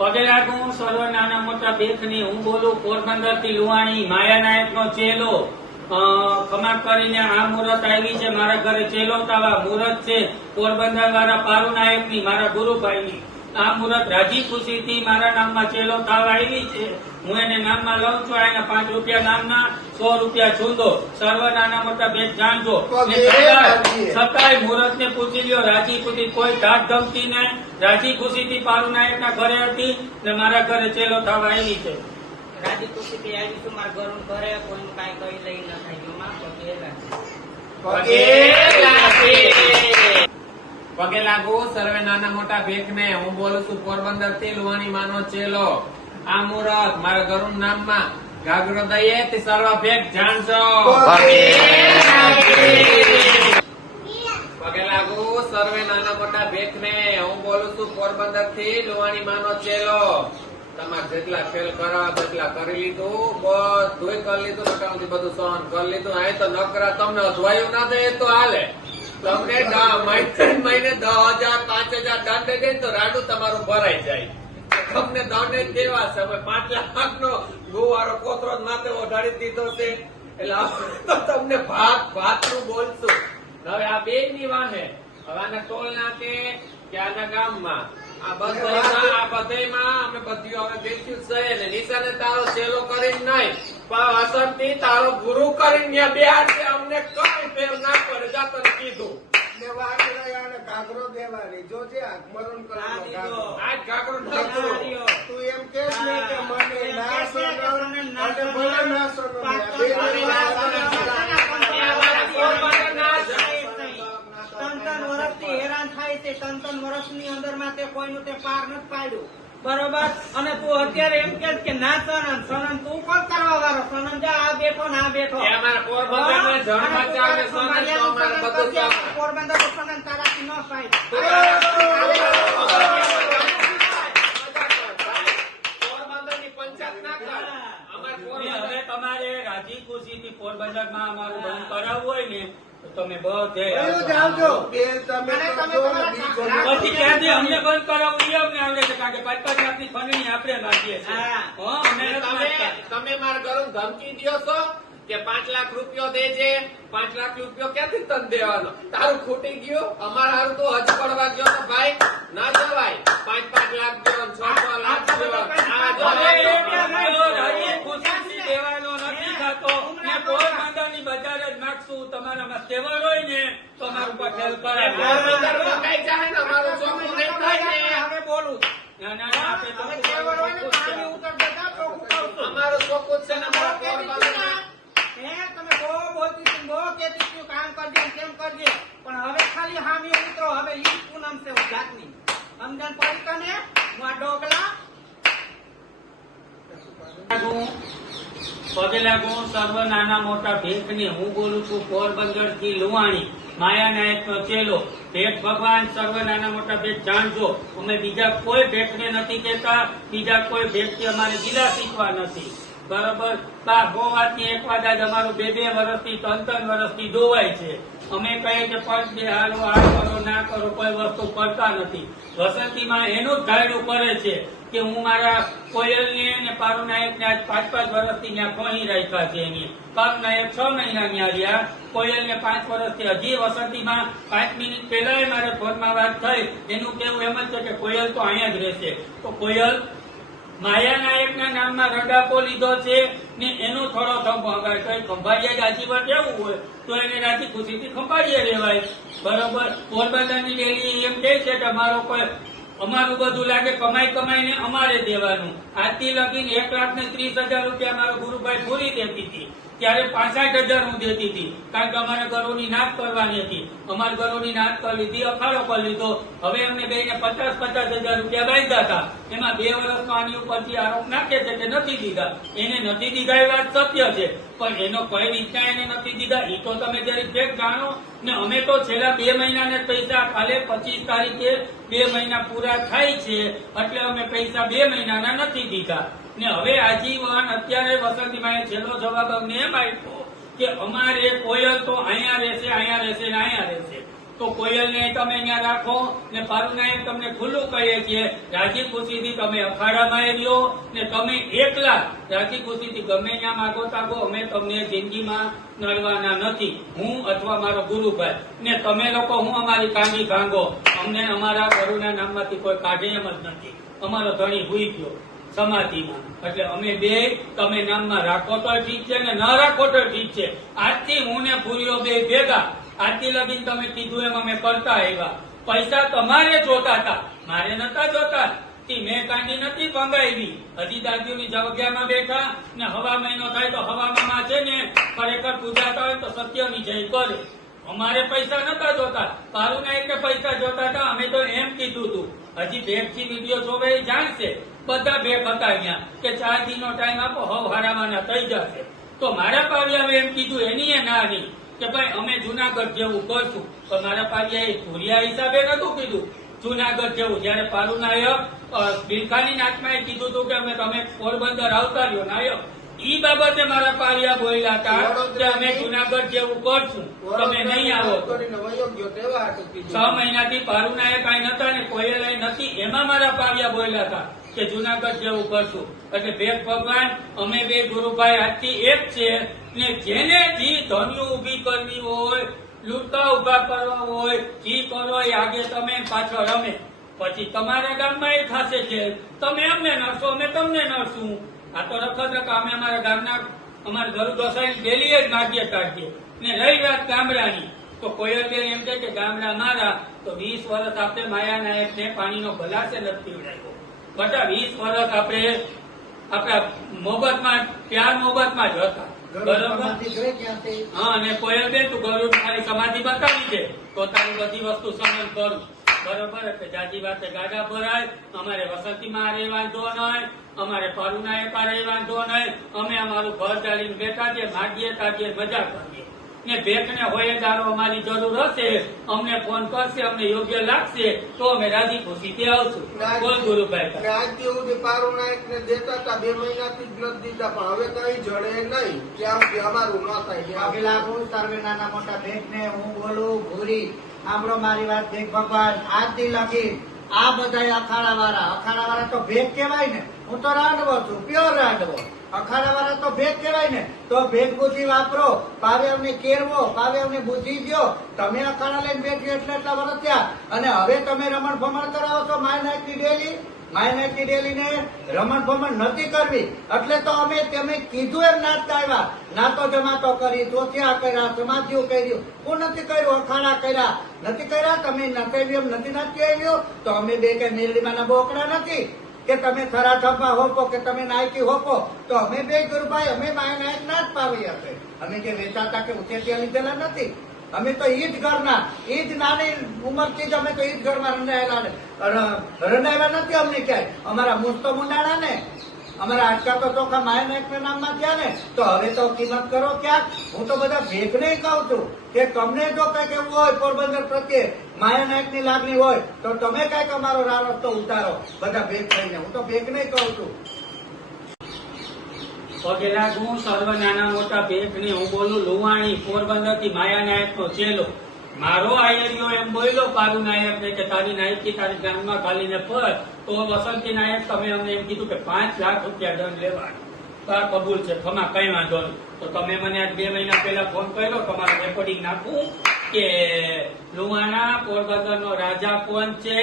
પગે લાગુ સર્વ નાના મોટા બેખની હું બોલું પોરબંદર થી લુવાણી માયા નાયક નો ચેલો ખમા કરીને આ મુહૂર્ત આવી છે મારા ઘરે ચેલો તાવા મુહૂર્ત છે પોરબંદર વાળા પારુ નાયક ની મારા ગુરુભાઈ ની આ મુહૂર્ત રાજી ખુશી થી મારા નામમાં ચેલો તાવા આવી છે હું એને નામમાં લઉં છું એના 5 રૂપિયા નામના 100 રૂપિયા છૂંદો સર્વ નાના મોટા ભેદ જાણજો છતાંય મુહૂર્ત ને પૂછી લ્યો રાજી ખુશી કોઈ ધાક ધમકી ને રાજી ખુશી થી પારુ નાયક ના ઘરે હતી ને મારા ઘરે ચેલો થવા આવી છે રાજી ખુશી થી આવી છું મારા ઘર ઘરે કોઈનું કઈ કઈ લઈ ન થાય પગે લાગુ સર્વે નાના મોટા ભેખ ને હું બોલું છું પોરબંદર થી લુવાણી માનો ચેલો આ મુહૂર્ત મારા ઘરનું નામમાં ગાગરો દઈએ તે સર્વ ભેખ જાણજો પગે લાગુ સર્વે નાના મોટા ભેખ ને હું બોલું છું પોરબંદર થી લુવાણી માનો ચેલો તમારે જેટલા ફેલ કરવા તેટલા કરી લીધું બધું કરી લીધું નકામથી બધું સહન કરી લીધું અહીં તો નકરા તમને અધવાયું ના દે તો હાલે તમને મહિને 10,000 5,000 દંડ દે તો રાડું તમારું ભરાઈ જાય તમને દંડ દેવા છે 5 લાખ નો ગોવાળો કોતરો માથે ઓઢાડી દીધો છે એટલે તમને ભાત નું બોલશું હવે આ બે ની વાહે હવે આના ટોલ નાકે કે આના ગામમાં આ બધામાં અમે બધું હવે બેસ્યું છે ને નિશાને તારો ચેલો કરીને નહીં પણ અસરથી તારો ગુરુ કરીને બેહાર છે અમને કઈ ફેર ના પડે જા તને કીધું ઘાઘરો દેવાની જોજે આગમરણ કરવાનો આજ ઘાઘરો તું એમ કે મને ના સોનમ અને ભલે ના સોનમ હેરાન થાય છે 3 વર્ષની અંદર માં તે કોઈનું તે પાર નથી પાડ્યું બરોબર અને તું અત્યારે એમ કે ના સનન તું કોણ કરવા વાળો સનન જા આ બેઠો ના બેઠો પોરબંદર સનન તારાથી ન પાય પોરબંદર ની પંચાયત ના કર હવે તમારે રાજી ખુશી થી પોરબંદર માં અમારું બંધ કરાવવું હોય ને તમે બધે પછી ક્યાંથી અમને બંધ કરાવવું અમને આવડે છે કારણ કે 5-5 લાખની ફંડની આપણે લાગીએ છીએ તમે મારા ઘર ધમકી દો છો કે 5 લાખ રૂપિયો દેજે 5 લાખ રૂપિયો ક્યાંથી તને દેવાનો તારું ખૂટી ગયું અમારા હારું તો હજ પડવા ગયો તો ભાઈ ના જવાય 5-5 લાખ દેવો 6 લાખ દેવાનો નથી થતો ને પોરબંદર ની બજાર જ નાખશું તમારામાં તહેવાર હોય ને તો અમારું પર ખેલ કરે હવે બોલું અમારું ચોખ્ખું છે ને તમે બહુ બોલતી બહુ કેતી કામ કરજે કેમ કરજે પણ હવે ખાલી હામી ઉતરો હવે ઈ પૂનમ છે જાતની સમજણ પડી તને હું ડોગલા પગે લાગુ સર્વ નાના મોટા ભેખની હું બોલું છું પોરબંદર થી લુવાણી માયા નાયક નો ચેલો ભેખ ભગવાન સર્વ નાના મોટા ભેખ જાણજો અમે બીજા કોઈ ભેખને નથી કહેતા બીજા કોઈ ભેખથી અમારે ગિલા શીખવા નથી બરોબર બહુ વાતની એક વાત આજ અમારું 2-2 વર્ષથી 3-3 વર્ષથી જોવાય છે અમે કહીએ કે પગ બે હાલો આ કરો ના કરો કોઈ વસ્તુ કરતા નથી વસંતીમાં એનું જ ધારણું કરે છે કે હું મારા કોયલને અને પારુ નાયકને આજ 5-5 વર્ષથી ત્યાં ખોઈ રાખ્યા છે એની પારુ નાયક 6 મહિના ત્યાં રહ્યા કોયલને 5 વર્ષથી હજી વસંતીમાં 5 મિનિટ પહેલા મારે ફોનમાં વાત થઈ એનું કેવું એમ જ છે કે કોયલ તો અહીંયા જ રહેશે તો કોયલ માયા નાયક ના નામમાં રડાપો લીધો છે ને એનો થોડો ખંભો ખંભાળિયા આજીવન રહેવું હોય તો એને રાજી ખુશીથી ખંભાળીએ રહેવાય બરોબર પોરબંદર ની ડેલી એમ કહે છે કે અમારું બધું લાગે કમાઈને અમારે દેવાનું આજથી લગીને 1,30,000 રૂપિયા મારો ગુરુભાઈ પૂરી દેતી હતી ત્યારે 65,000 હું દેતી હતી કારણ કે અમારે ઘરોની નાશ કરવાની હતી અમારે ઘરોની નાશ કરી લીધી અખાડો કરી લીધો હવે અમને બેને 50,000 રૂપિયા બાંધ્યા હતા એમાં 2 વર્ષનો આની ઉપરથી આરોપ નાખે છે કે નથી દીધા એને નથી દીધા એ વાત સત્ય છે પણ એનો કઈ રીતના એને નથી દીધા એ તો તમે જરી ફેક જાણો ને અમે તો છેલ્લા 2 મહિનાને પૈસા કાલે 25 તારીખે 2 મહિના પૂરા થાય છે એટલે અમે પૈસા 2 મહિનાના નથી દીધા ને હવે આજીવન અત્યારે વસંતીમાં છેલ્લો જવાબ અમને એમ આપ્યો કે અમારે કોયલ તો અહીંયા રહેશે ને અહીંયા રહેશે તો કોયલને તમે ત્યાં રાખો ને પારુનાયક તમને ખુલ્લું કહીએ છીએ રાજી ખુશીથી તમે અખાડામાં રહ્યો ને તમે એકલા રાજી ખુશીથી ગમે ત્યાં માગો તાગો, અમે તમને જિંદગીમાં નડવાના નથી, હું અથવા મારો ગુરુભાઈ ને તમે લોકો હું અમારી કાંડી ભાંગો, અમને અમારા ગુરુના નામમાંથી કોઈ કાઢે એમ જ નથી. અમારો ધણી હુઈ ગયો સમાધિમાં, એટલે અમે બે તમે નામમાં રાખો તો ઠીક છે ને ન રાખો તો ઠીક છે. આજથી હું ને ભૂરીઓ બે ભેગા, આજથી લગીને તમે કીધું એમ અમે કરતા આવ્યા. પૈસા તમારે જોતા હતા, મારે નતા જોતા. મેં કાંડી નથી ભંગાવી. હજી દાદીઓની જગ્યામાં બેઠા ને હવા મહિનો થાય તો હવામાં છે ને ખરેખર પૂજાતા હોય તો સત્યની જય કરે. અમારે પૈસા નતા જોતા, પારુનાયકે પૈસા જોતા હતા. અમે તો એમ કીધું હતું, હજી ભેગથી વિડીયો જોવે એ જાણશે, બધા ભેગ હતા અહીંયા કે 4 દિનનો ટાઈમ આપો, હવ હારાવાના થઈ જશે. તો મારા પાવિયાએ એમ કીધું, એની એ ના નહીં કે ભાઈ અમે જુનાગઢ જેવું કરશું. પણ મારા પાવિયાએ ભૂરિયા હિસાબે નતું કીધું જુનાગઢ જેવું. જયારે પારુનાયક બિલખાની નાચમાં કીધું હતું કે અમે તમે પોરબંદર આવતા રહ્યો નાયક, ઈ બાબતે મારા પારિયા બોલ્યા હતા કે અમે જુનાગઢ જેવું કરશું, તમે નહીં આવો. 6 મહિનાથી પારુનાયક કાંઈ નતા ને કોયલ નથી, એમાં મારા પારિયા બોલ્યા હતા કે જુનાગઢ જેવું કરશું. એટલે ભેગ ભગવાન અમે બે ગુરુભાઈ આજથી એક છે ને જેને જી ધન્યુ ઉભી કરવી હોય, લૂંટા ઉભા કરવા હોય, જી કરો એ આગે તમે પાછળ અમે. પછી તમારા ગામમાં એ થશે છે, તમે અમને નડશો અમે તમને નડશું. આ તો રખત અમે અમારા ગામના અમારા ગરુ દોસાઈ ડેલી જ માગીએ કાઢીએ. ને રહી વાત ગામડાની, તો કોયલબેન એમ કે ગામડા મારા તો 20 વર્ષ આપણે માયા નાયકને પાણીનો ભલાશે નથી પીવડાવ્યો. બધા 20 વર્ષ આપણે આપણા મોહબ્બતમાં પ્યાર મોહબ્બતમાં જ હતા. બરોબર. હા, અને કોયલબેન તું ગરુડ તારી સમાધિ બતાવી છે તો તારી બધી વસ્તુ સમજ કરું. બરોબર. એટલે જાજી વાતે ગાડા ભરાય. અમારે વસંતીમાં રે વાંધો નહીં, અમારે પારુનાયક રે વાંધો નહીં. અમે અમારું ઘર ચાલીને બેઠા છે, માગીએ તાગીએ મજા કરીએ ને ભેટને હોય દારો અમારી જરૂર હશે અમને ફોન કરશે, અમને યોગ્ય લાગશે તો અમે રાજી ખુશીથી આવશું. બોલ ગુરુભાઈ. આજ સુધી પારુનાયકને દેતા હતા 2 મહિનાથી જ નથી દીધા, પણ હવે કઈ જડે નહીં ત્યાં સુધી અમારું ન થાય. પગે લાગુ સર્વે નાના મોટા ભેગને હું બોલું ભૂરી. સાંભળો મારી વાત, ભેગ ભગવાન આજથી લખી આ બધા અખાડા વાળા તો ભેગ કહેવાય ને. હું તો રાંડવો છું, પ્યોર રાંડવો. અખાડા વાળા તો ભેગ કહેવાય ને, તો ભેગ બુદ્ધિ વાપરો. પાવે અમને કેરવો, પાવે અમને બુદ્ધિ દો. તમે અખાડા લઈને બેઠી એટલા વર્ષ થયા અને હવે તમે રમણ ભમણ કરાવો છો. માયનાયકની ડેલીને રમણ ભમણ નથી કરવી એટલે તો અમે તમે કીધું એમ નાચતા આવ્યા. નાતો જમાતો કરી, ચોથિયા કર્યા, સમાધિઓ કર્યું. હું નથી કર્યું, અખાડા કર્યા નથી કર્યા. તમે નચાવ્યું એમ નથી નાચી આવ્યું તો અમે બે કે મેરડીમાંના બોકડા નથી કે તમે થરા ઠપા હોપો કે તમે નાયકી હોપો. તો અમે બે ગુરુભાઈ અમે માયનાયક ના જ પાવી હશે. અમે કે વેચાતા કે ઉછેટિયા લીધેલા નથી. અમે તો ઈ જ ઘરના, ઈ જ નાની ઉંમરથી જ અમે તો ઈ જ ઘરમાં રંડાયેલા નથી. અમને ક્યાંય અમારા મૂળ તો મુંડાણા ને, અમારા આજકા તો ચોખા માયાનાયકના નામમાં થયા ને. તો હવે તો કિંમત કરો ક્યાંક. હું તો બધા ભેગને કહું છું કે તમને જો કઈક એવું હોય પોરબંદર પ્રત્યે માયાનાયકની લાગણી હોય તો તમે કઈક અમારો રસ્તો ઉતારો બધા ભેગ થઈને. હું તો ભેગને કહું છું. પગે લાગુ સર્વ નાના મોટા ભેગને હું બોલું લુવાણી, પોરબંદર થી માયાનાયકનો ચેલો. મારો આયરિયો એમ બોલ્યો પારુનાયકને કે તારી નાયકી તારી ગામમાં ખાલીને પર. તો વસંતી નાયક તમે અમને એમ કીધું કે 5 લાખ રૂપિયા દંડ લેવાનો. તો આ કબૂલ છે, ખમા કઈ વાંધો નહીં. તો તમે મને આજ 2 મહિના પહેલા ફોન કર્યો, તમારું રેકોર્ડિંગ નાખું કે લુવાણા પોરબંદરનો રાજા કોણ છે,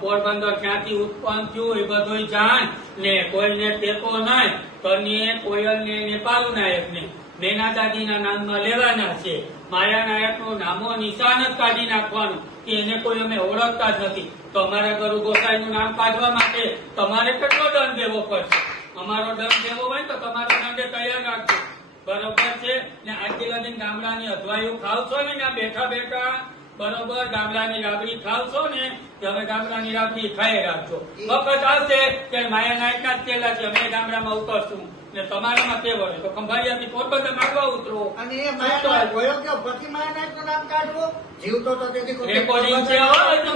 પોરબંદર ક્યાંથી ઉત્પન્ન થયું એ બધું જાણ ને કોઈને ટેકો નહીં. કને કોયલને ને પારુનાયકને મેના દાદીના નામમાં લેવાના છે. માયાનાયકનું નામો નિશાન જ કાઢી નાખવાનું કે એને કોઈ અમે ઓળખતા જ નથી. તો અમારા ગુરુ ગોસાઈનું નામ કાઢવા માટે તમારે કેટલો દંડ દેવો પડશે? અમારો દંડ દેવો હોય તો તમારો દંડ તૈયાર રાખજો. બરોબર છે ને? આજથી લગીને ગામડાની અધવાયું ખાવશો ને બેઠા બેઠા બરોબર ગામડાની રાબડી ખાવશો ને હવે ગામડાની રાબડી ખાઈ રાખજો. વખત આવશે કે માયાનાયકના જ ચેલા છે અમે ગામડામાં ઉતરશું ને તમારામાં તે વળે તો ખંભાળિયાથી પોરબંદર માંગવા ઉતરો. અને એ માયાનાયક વયો ગયો પછી માયાનાયકનું નામ કાઢવું જીવતો તો તેથી રેકોર્ડિંગ છે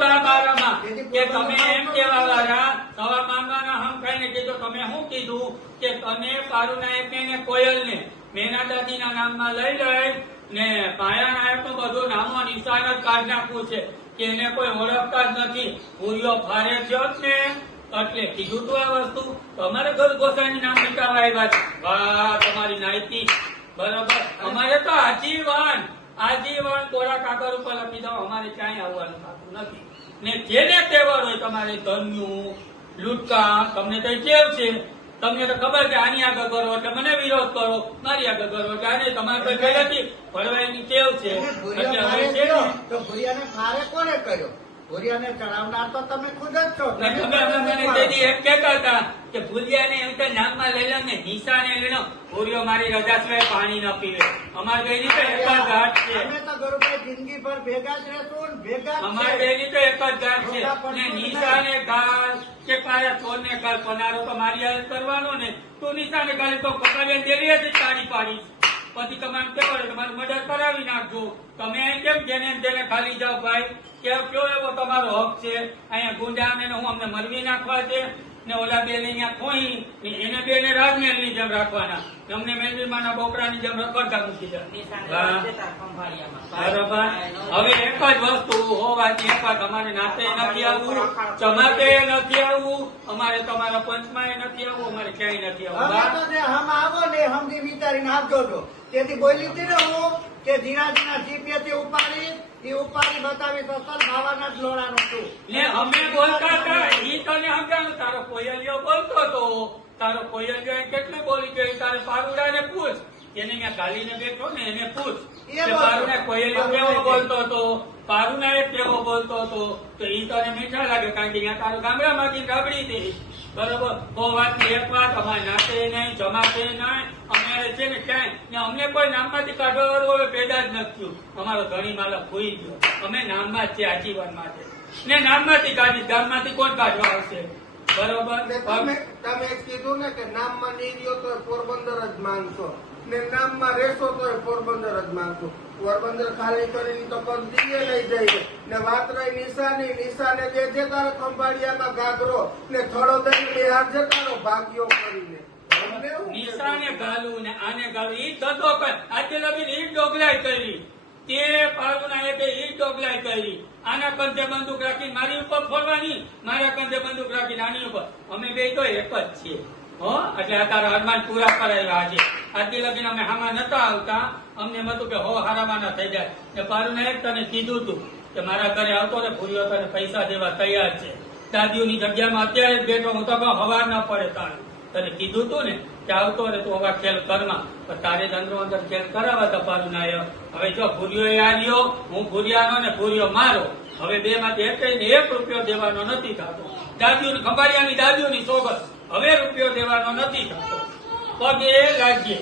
મારામાં કે તમે એમ કેવા વાળા સવા માંગવાના હમ ખાઈને કીધું. તમે શું કીધું કે તને પારુનાયકને ને કોયલને મેના દાદીના નામમાં લઈ ને માયાનાયક તો બધું નામો નિશાન જ કાઢી નાખવું છે કે એને કોઈ ઓળખતા જ નથી. ભૂરિયો ફારે થયો જ ને એટલે કીધું તું આ વસ્તુ અમારે ઘર ગોસાઈનું નામ મિટાવા આવ્યા છે. વાહ તમારી નાયકી બરાબર. અમારે તો આજીવન કોરા કાગળ ઉપર લખી દો, અમારે ક્યાંય આવવાનું થતું નથી. ને જેને તહેવાર હોય તમારે ધન્યું લૂટકા તમને તો કેવ છે, તમને તો ખબર છે આની આગળ કરો એટલે મને વિરોધ કરો, મારી આગળ કરો એટલે આને તમારે કોઈ કઈ નથી ભરવાની ટેવ છે. એટલે હવે છે ને તો ભૂરિયાને ફારે કોને કર્યો? ભૂરિયાને ચડાવનાર તો તમે ખુદ જ છો. ને તમે મને તેથી એમ કહેતા હતા કે ભૂલિયાને એમ તો નામમાં લઈ લો ને નિશાને લઈ લો, ભૂરિયો મારી રજા સિવાય પાણી ન પીવે. અમારે બેની તો એક જ ઘાટ છે, અમે તો ગુરુભાઈ જિંદગી ભર ભેગા જ રહેશું ને ભેગા જ અમારે છે. બેની તો એક જ ઘાટ છે. ને નિશાને ઘાટ કે કાયા ચોરને કાલ પનારો તો મારી હાલત કરવાનો ને, તું નિશાને કાલે તો કપાવીને દેરી હતી તાળી પાડી, પછી તમારે કેવો તમારું મર્ડર કરાવી નાખજો. તમે અહીં કેમ જેને તેને ખાલી જાઓ ભાઈ? કયો એવો તમારો હક છે? અહીંયા ગુંડા ને હું અમને મરવી નાખવા છે ને ઓલા બે ને અહીંયા ખોઈ ને એને બે ને રાજમહેલ ની જેમ રાખવાના, અમને મેલડીમાના બોકડાની જેમ રખડતા મૂકી દે. બરાબર. હવે એક જ વસ્તુ હોવાથી એક જ અમારે નાતે નથી આવવું, ચમાતે નથી આવવું, અમારે તમારા પંચમાં નથી આવવું, અમારે ક્યાંય નથી આવવું. હવે તો જે હમ આવો ને હમથી વિચારીને આપજો છો. તેથી બોલી હતી ને હું કે ધીરાજીના જીપીએથી ઉપાડી બતાવી તો સર ભાવાના જ લોડાનો છું. ને અમે બોલતા હતા ઈ તને સમજાણું, તારો કોયલિયો બોલતો હતો, તારો કોયલિયો એને કેટલું બોલી ગયો તારે પારુડાને પૂછ, એને અહીંયા ગાલીને બેઠો ને એને પૂછ કે પારુને કોયલિયો કેવો બોલતો હતો, પારુના કેવો બોલતો હતો. તો ઈ તને મીઠા લાગે કારણ કે અહીંયા તારું ગામડામાંથી રાબડી હતી. બરોબર. બહુ વાતની એક વાત, અમારે નાતે નહીં જમાતે નહીં, અમારે છે ને ક્યાંય ને અમને કોઈ નામમાંથી કાઢવાનું હવે પેદા જ નથી થયું. અમારો ધણી માલક ખોઈ ગયો, અમે નામમાં જ છે આજીવન માટે ને નામમાંથી કાઢી, ગામમાંથી કોણ કાઢવા આવશે? બરોબર. ને તમે કીધું ને કે નામમાં નહીં રહ્યો તો પોરબંદર જ માંગશો ને નામમાં રહેશો તો પોરબંદર જ માંગશો. પોરબંદર ખાલી કરીને તો પગદીએ લઈ જઈએ ને વાત રહી નિશાને જે તારો ખંભાળિયામાં ગાગરો ને થડો દઈને બે હાથ જતારો ભાગ્યો કરીને તમને એવું નિશાને ગાલું ને આને ગાલું ઈ થતો આજે લગીને ઈ ડોગલાઈ કરી, તે પારુના એ બે ઈ ડોગલાઈ કરી. આના કંધે બંદૂક રાખીને મારી ઉપર ફોડવાની, મારા કંધે બંદૂક રાખીને આની ઉપર. અમે બે તો એક જ છીએ હો. એટલે આ તારા અરમાન પૂરા કરાયેલા આજે આથી લગીને અમે હામાં નતા આવતા. અમને એમ હતું કે હો હારામાના થઈ જાય. ને પારુના એક તને કીધું તું કે મારા ઘરે આવતો ને ભૂરિયો તને પૈસા દેવા તૈયાર છે, દાદીઓની જગ્યામાં અત્યારે જ બેઠો હું તો હવાર ના પડે તારું. તને કીધું તું ને કે આવતો ને તું હવે ખેલ કરમાં, પણ તારે જ અંદરો અંદર ખેલ કરાવવા તા પારુના. હવે જો ભૂરિયો આવ્યો, હું ભૂરિયાનો ને ભૂરિયો મારો, હવે બે માંથી એક રૂપિયો દેવાનો નથી થતો. દાદીઓની ખંભાળિયાની દાદીઓની સોગત હવે રૂપિયો દેવાનો નથી થતો. પગે લાગીએ.